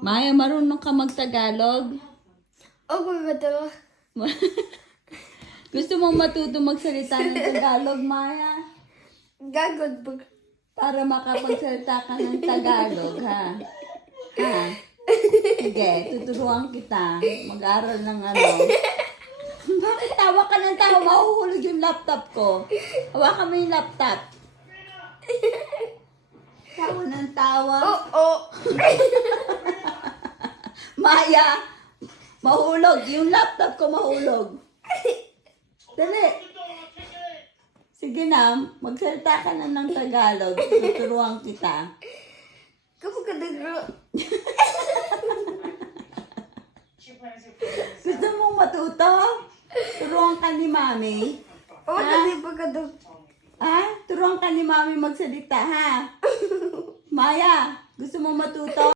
Maya, marunong ka mag-Tagalog? Oh, gaganda. Gusto mo matuto magsalita ng Tagalog, Maya? Gagod ba? Para makapagsalita ka ng Tagalog, ha? Ha? Sige, tuturuan kita. Mag-aral ng ano. Bakit tawa ka ng tawa? Mahuhulog yung laptop ko. Hawakan mo yung laptop. Tawa ng tawa. Oo. Maya, mahulog. Yung laptop ko mahulog. Dali. Sige na, magsalita ka na ng Tagalog. Tuturuan kita. Kapag kadagro. Gusto mong matuto? Turuan ka ni Mami. Oh, dali pa kadag. Ha? Turuan ka ni Mami magsalita, ha? Maya, gusto mong matuto?